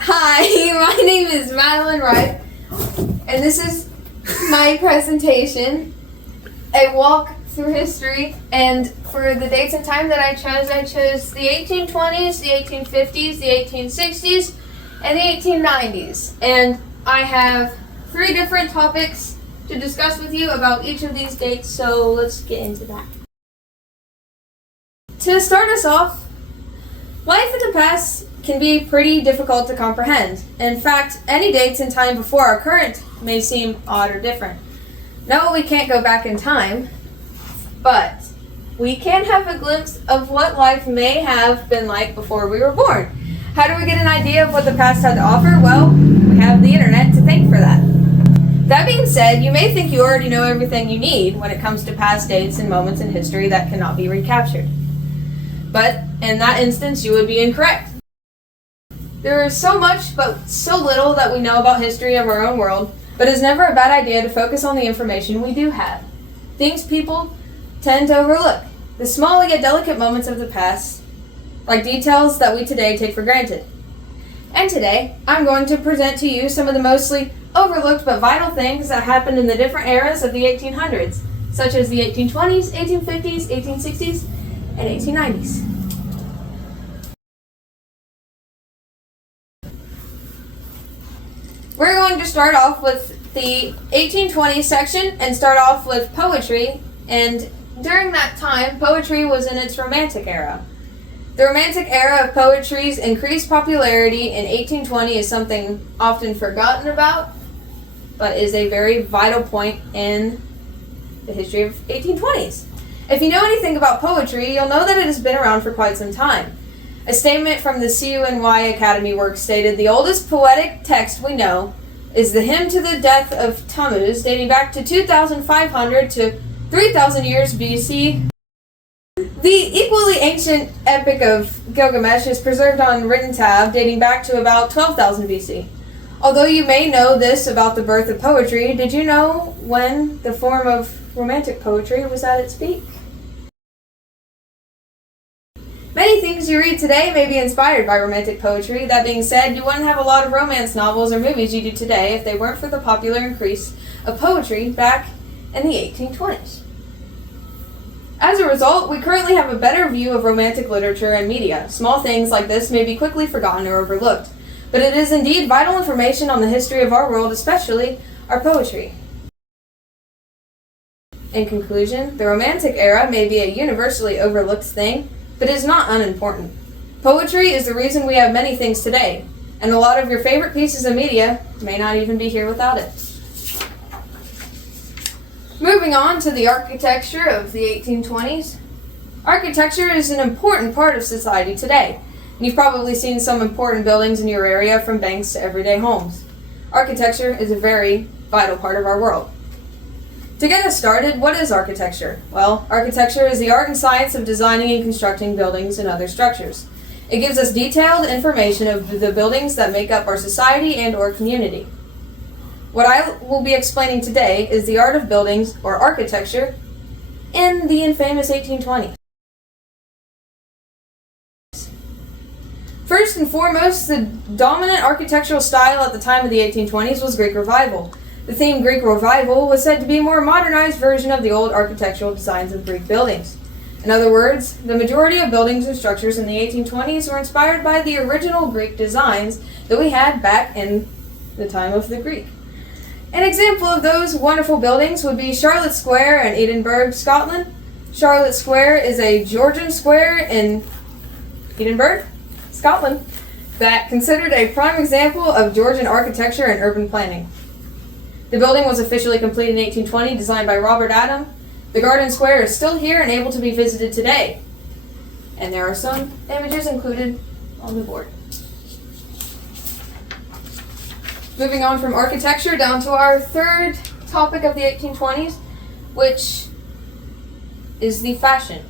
Hi, my name is Madalynn Riffe, and this is my presentation, a walk through history. And for the dates and time that I chose the 1820s, the 1850s, the 1860s, and the 1890s. And I have 3 different topics to discuss with you about each of these dates, so let's get into that. To start us off, life in the past can be pretty difficult to comprehend. In fact, any dates in time before our current may seem odd or different. No, we can't go back in time, but we can have a glimpse of what life may have been like before we were born. How do we get an idea of what the past had to offer? Well, we have the internet to thank for that. That being said, you may think you already know everything you need when it comes to past dates and moments in history that cannot be recaptured. But in that instance, you would be incorrect. There is so much, but so little that we know about history of our own world, but it's never a bad idea to focus on the information we do have. Things people tend to overlook, the small yet delicate moments of the past, like details that we today take for granted. And today, I'm going to present to you some of the mostly overlooked but vital things that happened in the different eras of the 1800s, such as the 1820s, 1850s, 1860s, and 1890s. We're going to start off with the 1820s section and start off with poetry. And during that time, poetry was in its Romantic era. The Romantic era of poetry's increased popularity in 1820 is something often forgotten about, but is a very vital point in the history of 1820s. If you know anything about poetry, you'll know that it has been around for quite some time. A statement from the CUNY Academy work stated, "The oldest poetic text we know is the hymn to the death of Tammuz, dating back to 2,500 to 3,000 years BC. The equally ancient epic of Gilgamesh is preserved on written tab, dating back to about 12,000 BC. Although you may know this about the birth of poetry, did you know when the form of Romantic poetry was at its peak?" Many things you read today may be inspired by Romantic poetry. That being said, you wouldn't have a lot of romance novels or movies you do today if they weren't for the popular increase of poetry back in the 1820s. As a result, we currently have a better view of Romantic literature and media. Small things like this may be quickly forgotten or overlooked, but it is indeed vital information on the history of our world, especially our poetry. In conclusion, the Romantic era may be a universally overlooked thing, but is not unimportant. Poetry is the reason we have many things today, and a lot of your favorite pieces of media may not even be here without it. Moving on to the architecture of the 1820s. Architecture is an important part of society today, and you've probably seen some important buildings in your area, from banks to everyday homes. Architecture is a very vital part of our world. To get us started, what is architecture? Well, architecture is the art and science of designing and constructing buildings and other structures. It gives us detailed information of the buildings that make up our society and or community. What I will be explaining today is the art of buildings, or architecture, in the infamous 1820s. First and foremost, the dominant architectural style at the time of the 1820s was Greek Revival. The theme Greek Revival was said to be a more modernized version of the old architectural designs of Greek buildings. In other words, the majority of buildings and structures in the 1820s were inspired by the original Greek designs that we had back in the time of the Greek. An example of those wonderful buildings would be Charlotte Square in Edinburgh, Scotland. Charlotte Square is a Georgian square in Edinburgh, Scotland, that considered a prime example of Georgian architecture and urban planning. The building was officially completed in 1820, designed by Robert Adam. The Garden Square is still here and able to be visited today. And there are some images included on the board. Moving on from architecture down to our third topic of the 1820s, which is the fashion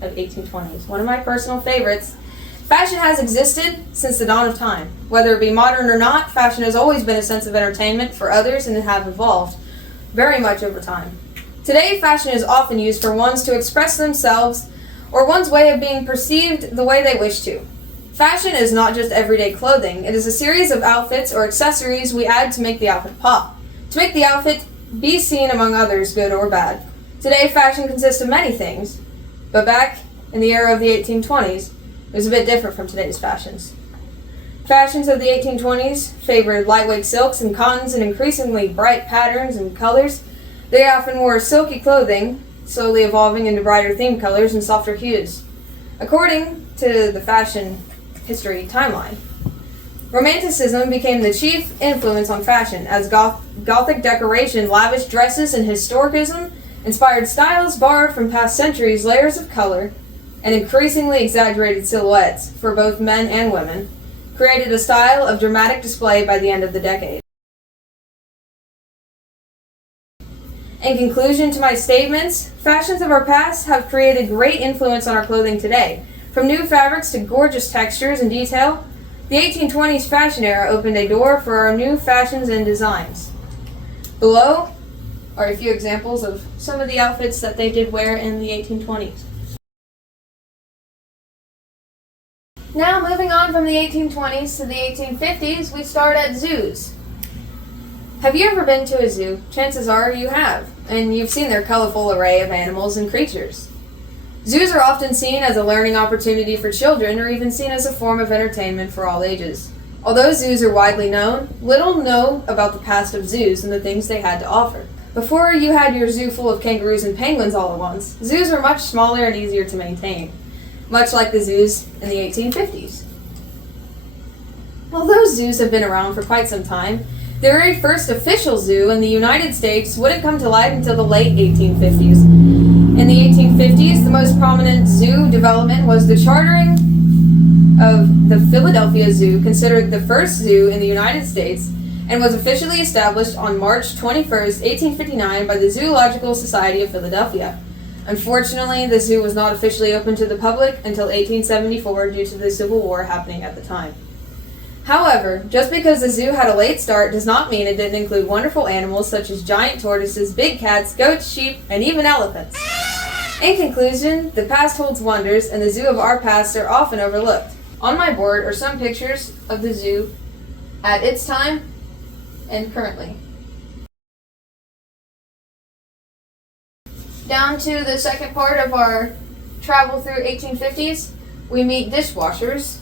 of 1820s. One of my personal favorites. Fashion has existed since the dawn of time. Whether it be modern or not, fashion has always been a sense of entertainment for others and have evolved very much over time. Today, fashion is often used for ones to express themselves or one's way of being perceived the way they wish to. Fashion is not just everyday clothing. It is a series of outfits or accessories we add to make the outfit pop, to make the outfit be seen among others, good or bad. Today, fashion consists of many things, but back in the era of the 1820s, it was a bit different from today's fashions. Fashions of the 1820s favored lightweight silks and cottons and increasingly bright patterns and colors. They often wore silky clothing, slowly evolving into brighter theme colors and softer hues. According to the fashion history timeline, Romanticism became the chief influence on fashion, as Gothic decoration, lavish dresses, and historicism inspired styles borrowed from past centuries, layers of color, and increasingly exaggerated silhouettes for both men and women, created a style of dramatic display by the end of the decade. In conclusion to my statements, fashions of our past have created great influence on our clothing today. From new fabrics to gorgeous textures and detail, the 1820s fashion era opened a door for our new fashions and designs. Below are a few examples of some of the outfits that they did wear in the 1820s. Now, moving on from the 1820s to the 1850s, we start at zoos. Have you ever been to a zoo? Chances are you have, and you've seen their colorful array of animals and creatures. Zoos are often seen as a learning opportunity for children, or even seen as a form of entertainment for all ages. Although zoos are widely known, little know about the past of zoos and the things they had to offer. Before you had your zoo full of kangaroos and penguins all at once, zoos were much smaller and easier to maintain, much like the zoos in the 1850s. Although zoos have been around for quite some time, the very first official zoo in the United States wouldn't come to light until the late 1850s. In the 1850s, the most prominent zoo development was the chartering of the Philadelphia Zoo, considered the first zoo in the United States, and was officially established on March 21st, 1859 by the Zoological Society of Philadelphia. Unfortunately, the zoo was not officially open to the public until 1874 due to the Civil War happening at the time. However, just because the zoo had a late start does not mean it didn't include wonderful animals such as giant tortoises, big cats, goats, sheep, and even elephants. In conclusion, the past holds wonders, and the zoo of our past are often overlooked. On my board are some pictures of the zoo at its time and currently. Down to the second part of our travel through 1850s, we meet dishwashers,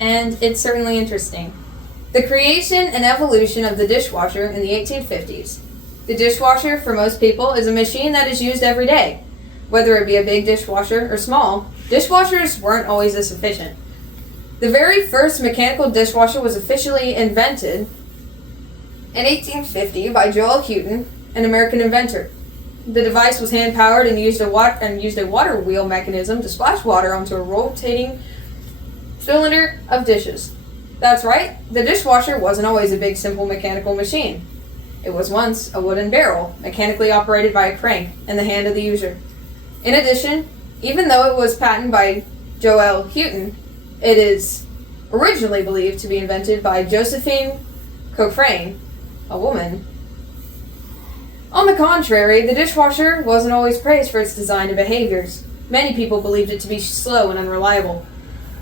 and it's certainly interesting. The creation and evolution of the dishwasher in the 1850s. The dishwasher, for most people, is a machine that is used every day. Whether it be a big dishwasher or small, dishwashers weren't always as efficient. The very first mechanical dishwasher was officially invented in 1850 by Joel Houghton, an American inventor. The device was hand-powered and used a water wheel mechanism to splash water onto a rotating cylinder of dishes. That's right, the dishwasher wasn't always a big, simple mechanical machine. It was once a wooden barrel, mechanically operated by a crank in the hand of the user. In addition, even though it was patented by Joel Houghton, it is originally believed to be invented by Josephine Cochrane, a woman. On the contrary, the dishwasher wasn't always praised for its design and behaviors. Many people believed it to be slow and unreliable,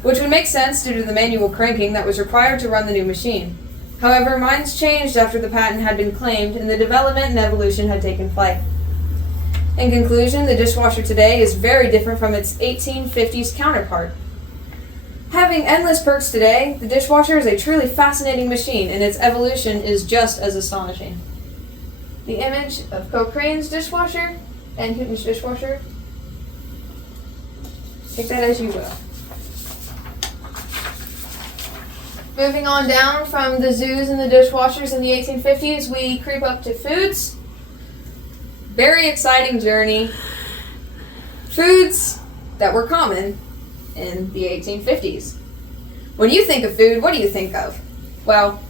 which would make sense due to the manual cranking that was required to run the new machine. However, minds changed after the patent had been claimed and the development and evolution had taken flight. In conclusion, the dishwasher today is very different from its 1850s counterpart. Having endless perks today, the dishwasher is a truly fascinating machine, and its evolution is just as astonishing. The image of Cochrane's dishwasher and Houghton's dishwasher, take that as you will. Moving on down from the zoos and the dishwashers in the 1850s, we creep up to foods. Very exciting journey. Foods that were common in the 1850s. When you think of food, what do you think of? Well,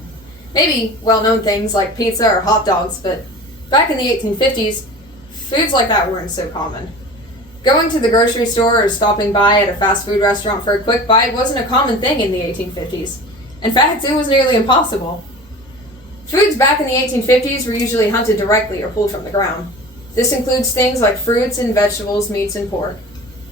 maybe well-known things like pizza or hot dogs, but back in the 1850s, foods like that weren't so common. Going to the grocery store or stopping by at a fast food restaurant for a quick bite wasn't a common thing in the 1850s. In fact, it was nearly impossible. Foods back in the 1850s were usually hunted directly or pulled from the ground. This includes things like fruits and vegetables, meats and pork.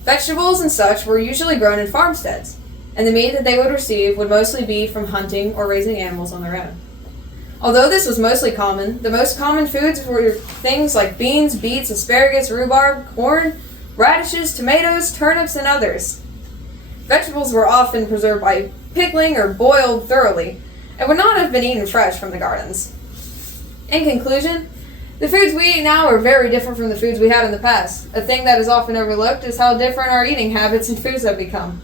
Vegetables and such were usually grown in farmsteads. and the meat that they would receive would mostly be from hunting or raising animals on their own. Although this was mostly common, the most common foods were things like beans, beets, asparagus, rhubarb, corn, radishes, tomatoes, turnips, and others. Vegetables were often preserved by pickling or boiled thoroughly, and would not have been eaten fresh from the gardens. In conclusion, the foods we eat now are very different from the foods we had in the past. A thing that is often overlooked is how different our eating habits and foods have become.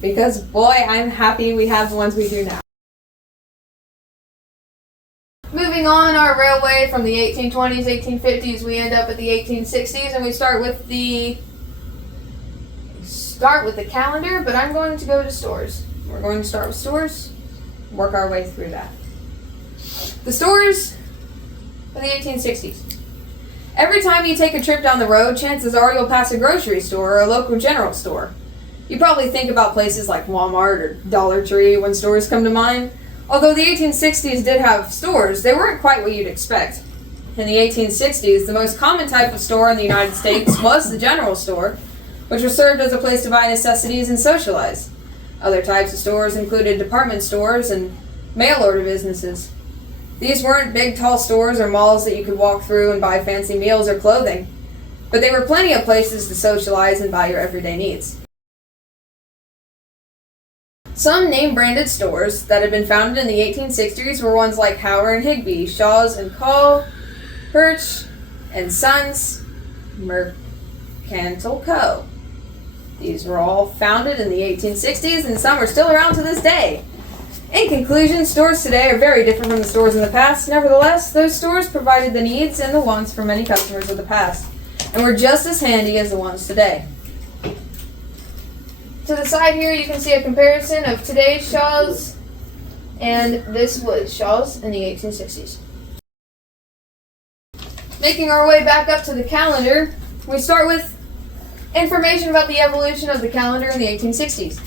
Because, boy, I'm happy we have the ones we do now. Moving on our railway from the 1820s, 1850s, we end up at the 1860s, and we start with the calendar, but I'm going to go to stores. We're going to start with stores, work our way through that. The stores in the 1860s. Every time you take a trip down the road, chances are you'll pass a grocery store or a local general store. You probably think about places like Walmart or Dollar Tree when stores come to mind. Although the 1860s did have stores, they weren't quite what you'd expect. In the 1860s, the most common type of store in the United States was the general store, which was served as a place to buy necessities and socialize. Other types of stores included department stores and mail order businesses. These weren't big, tall stores or malls that you could walk through and buy fancy meals or clothing, but they were plenty of places to socialize and buy your everyday needs. Some name-branded stores that had been founded in the 1860s were ones like Howard and Higbee, Shaw's and Call, Hirsch and Sons, Mercantile Co. These were all founded in the 1860s, and some are still around to this day. In conclusion, stores today are very different from the stores in the past. Nevertheless, those stores provided the needs and the wants for many customers of the past, and were just as handy as the ones today. To the side here, you can see a comparison of today's Shaw's, and this was Shaw's in the 1860s. Making our way back up to the calendar, we start with information about the evolution of the calendar in the 1860s.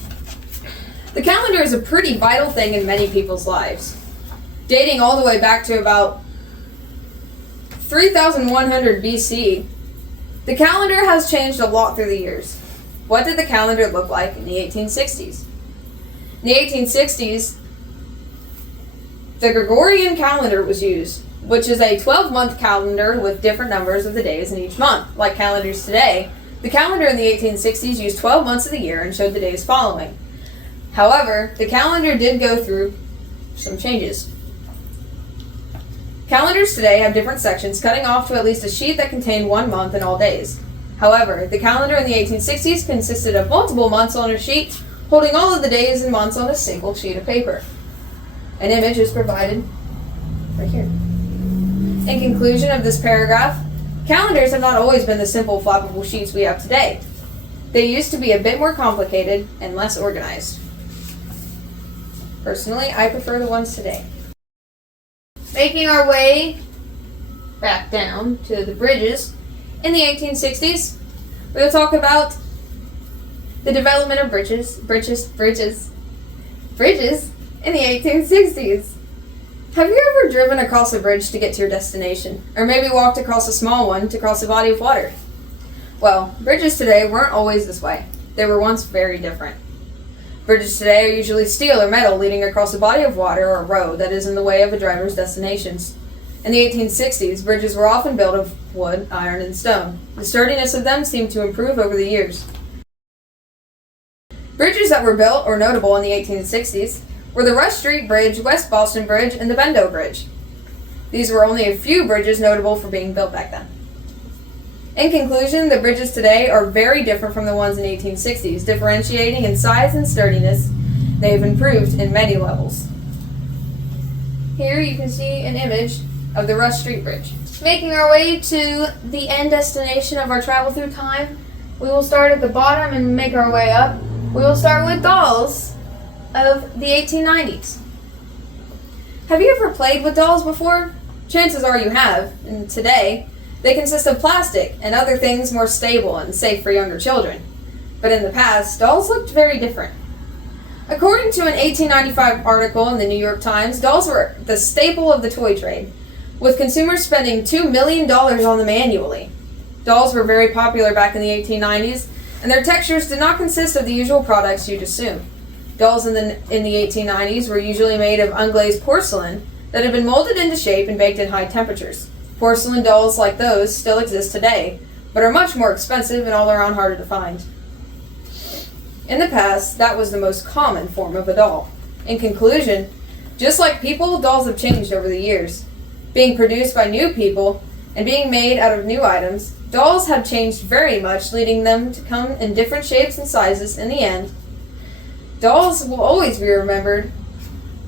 The calendar is a pretty vital thing in many people's lives. Dating all the way back to about 3100 BC, the calendar has changed a lot through the years. What did the calendar look like in the 1860s? In the 1860s, the Gregorian calendar was used, which is a 12-month calendar with different numbers of the days in each month. Like calendars today, the calendar in the 1860s used 12 months of the year and showed the days following. However, the calendar did go through some changes. Calendars today have different sections cutting off to at least a sheet that contained 1 month and all days. However, the calendar in the 1860s consisted of multiple months on a sheet, holding all of the days and months on a single sheet of paper. An image is provided right here. In conclusion of this paragraph, calendars have not always been the simple flappable sheets we have today. They used to be a bit more complicated and less organized. Personally, I prefer the ones today. Making our way back down to the bridges, in the 1860s, we'll talk about the development of bridges in the 1860s. Have you ever driven across a bridge to get to your destination? Or maybe walked across a small one to cross a body of water? Well, bridges today weren't always this way. They were once very different. Bridges today are usually steel or metal leading across a body of water or a road that is in the way of a driver's destinations. In the 1860s, bridges were often built of wood, iron, and stone. The sturdiness of them seemed to improve over the years. Bridges that were built or notable in the 1860s were the Rush Street Bridge, West Boston Bridge, and the Bendo Bridge. These were only a few bridges notable for being built back then. In conclusion, the bridges today are very different from the ones in the 1860s, differentiating in size and sturdiness. They have improved in many levels. Here you can see an image of the Rush Street Bridge. Making our way to the end destination of our travel through time, we will start at the bottom and make our way up. We will start with dolls of the 1890s. Have you ever played with dolls before? Chances are you have, and today they consist of plastic and other things more stable and safe for younger children. But in the past, dolls looked very different. According to an 1895 article in the New York Times, dolls were the staple of the toy trade, with consumers spending $2 million on them annually. Dolls were very popular back in the 1890s, and their textures did not consist of the usual products you'd assume. Dolls in the 1890s were usually made of unglazed porcelain that had been molded into shape and baked in high temperatures. Porcelain dolls like those still exist today, but are much more expensive and all around harder to find. In the past, that was the most common form of a doll. In conclusion, just like people, dolls have changed over the years. Being produced by new people and being made out of new items, dolls have changed very much, leading them to come in different shapes and sizes in the end. Dolls will always be remembered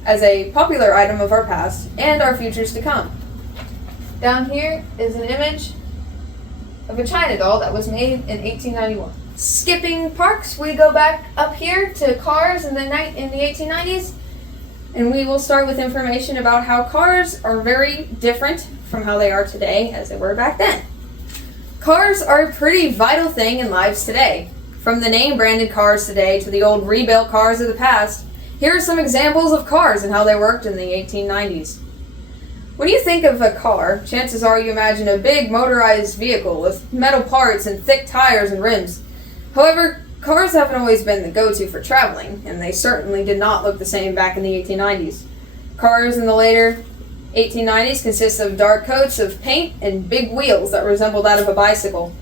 as a popular item of our past and our futures to come. Down here is an image of a China doll that was made in 1891. Skipping parks, we go back up here to cars in the 1890s, and we will start with information about how cars are very different from how they are today as they were back then. Cars are a pretty vital thing in lives today. From the name-branded cars today to the old rebuilt cars of the past, here are some examples of cars and how they worked in the 1890s. When you think of a car, chances are you imagine a big motorized vehicle with metal parts and thick tires and rims. However, cars haven't always been the go-to for traveling, and they certainly did not look the same back in the 1890s. Cars in the later 1890s consist of dark coats of paint and big wheels that resemble that of a bicycle.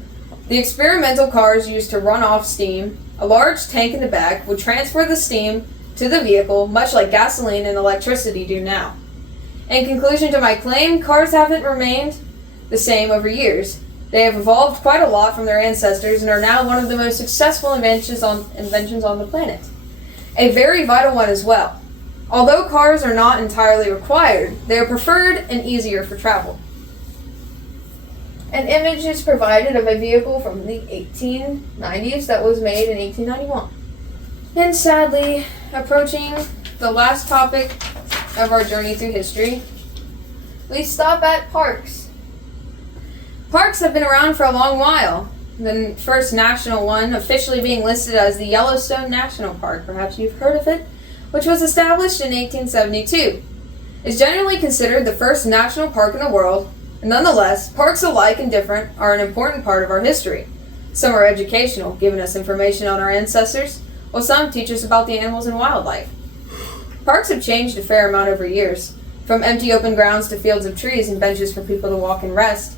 The experimental cars used to run off steam. A large tank in the back would transfer the steam to the vehicle, much like gasoline and electricity do now. In conclusion to my claim, cars haven't remained the same over years. They have evolved quite a lot from their ancestors and are now one of the most successful inventions on the planet. A very vital one as well. Although cars are not entirely required, they are preferred and easier for travel. An image is provided of a vehicle from the 1890s that was made in 1891. And sadly, approaching the last topic of our journey through history, we stop at parks. Parks have been around for a long while. The first national one officially being listed as the Yellowstone National Park, perhaps you've heard of it, which was established in 1872. It's generally considered the first national park in the world. Nonetheless, parks alike and different are an important part of our history. Some are educational, giving us information on our ancestors, while some teach us about the animals and wildlife. Parks have changed a fair amount over years, from empty open grounds to fields of trees and benches for people to walk and rest.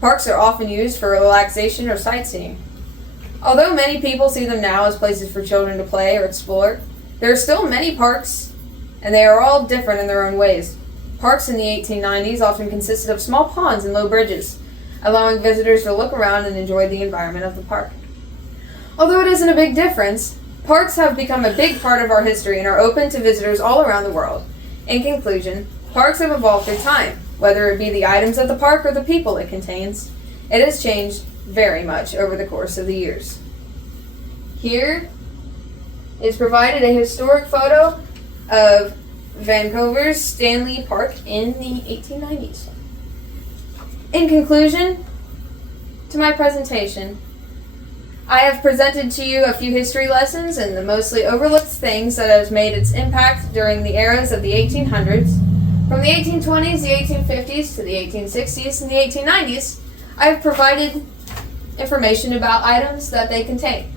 Parks are often used for relaxation or sightseeing. Although many people see them now as places for children to play or explore, there are still many parks, and they are all different in their own ways. Parks in the 1890s often consisted of small ponds and low bridges, allowing visitors to look around and enjoy the environment of the park. Although it isn't a big difference, parks have become a big part of our history and are open to visitors all around the world. In conclusion, parks have evolved through time, whether it be the items at the park or the people it contains. It has changed very much over the course of the years. Here is provided a historic photo of Vancouver's Stanley Park in the 1890s. In conclusion to my presentation, I have presented to you a few history lessons and the mostly overlooked things that has made its impact during the eras of the 1800s. From the 1820s, the 1850s, to the 1860s, and the 1890s, I have provided information about items that they contain.